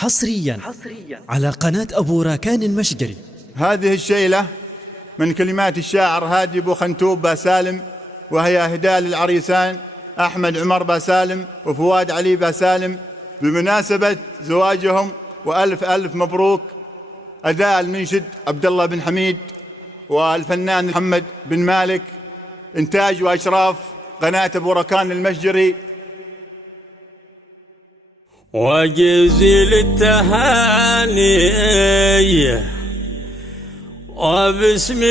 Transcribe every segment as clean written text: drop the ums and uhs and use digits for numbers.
حصريا على قناة أبو راكان المشقري. هذه الشيلة من كلمات الشاعر هادي بو خنتوب باسالم، وهي إهداء للعريسان أحمد عمر باسالم وفؤاد علي باسالم بمناسبة زواجهم، وألف ألف مبروك. أداء المنشد عبد الله بن حميد والفنان محمد بن مالك، إنتاج وإشراف قناة أبو راكان المشقري. وجزيل التهاني وباسمي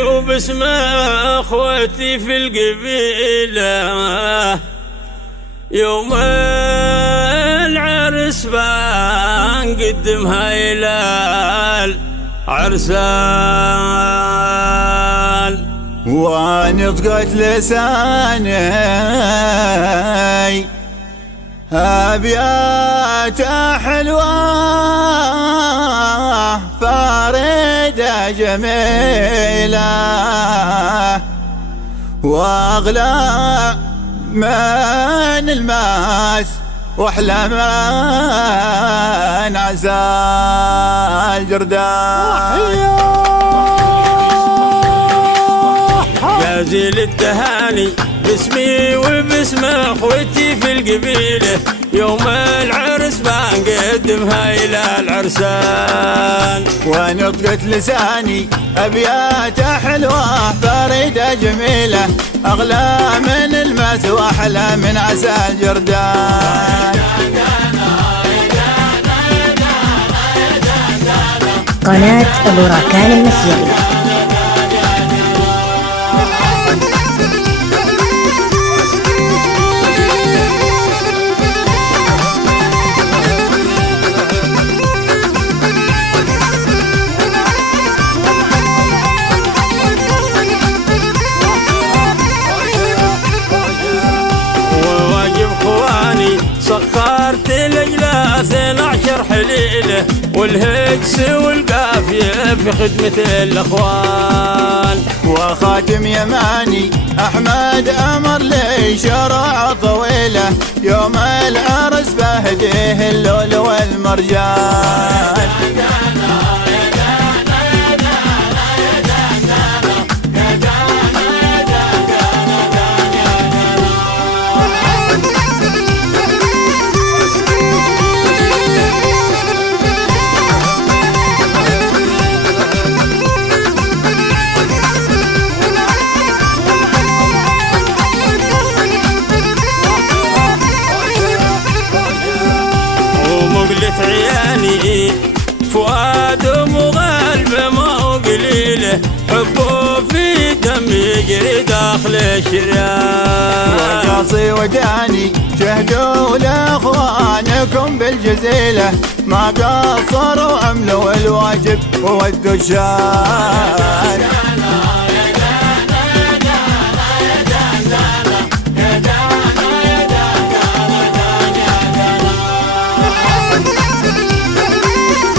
وباسم اخوتي في القبيله، يوم العرس بنقدمها الى العرسان، ونطقت لساني أبيات حلوة فاردة جميلة، وأغلى من الماس وأحلى من عسل جردان. جازل التهاني باسمي وباسم اخوتي في القبيله، يوم العرس بنقدمها الى العرسان، ونطقت لساني ابيات حلوه فارده جميله، اغلى من الماس واحلى من عسل جردان. قناة أبو راكان المشقري. سخرت لجلة 12 حليلة، والهجس والقافية في خدمة الأخوان، وخاتم يماني أحمد أمر لي شرع طويلة، يوم العرس بهديه اللؤلؤ والمرجان. عياني فؤاد ومغلب ما هو قليله، حبه في دم يجري داخل الشريان، وقاصي وداني شهدوا لاخوانكم بالجزيله، ما قصروا عملوا الواجب وودوا الشان.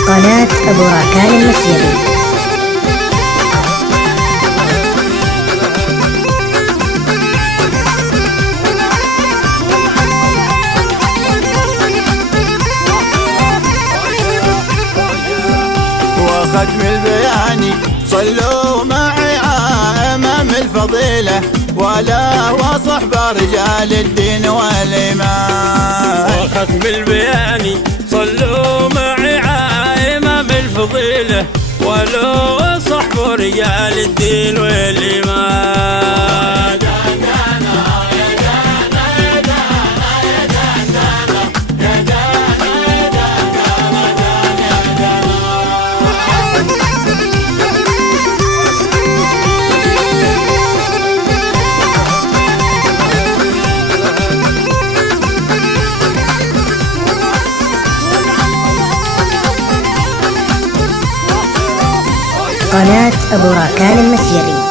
قناة أبو راكان المشقري. وختم البياني صلوا معي أمام الفضيلة، ولا وصحب رجال الدين والإيمان. وختم البياني صلوا معي إمام الفضيلة، ولو صحب رجال الدين والإيمان. قناة أبو راكان المشقري.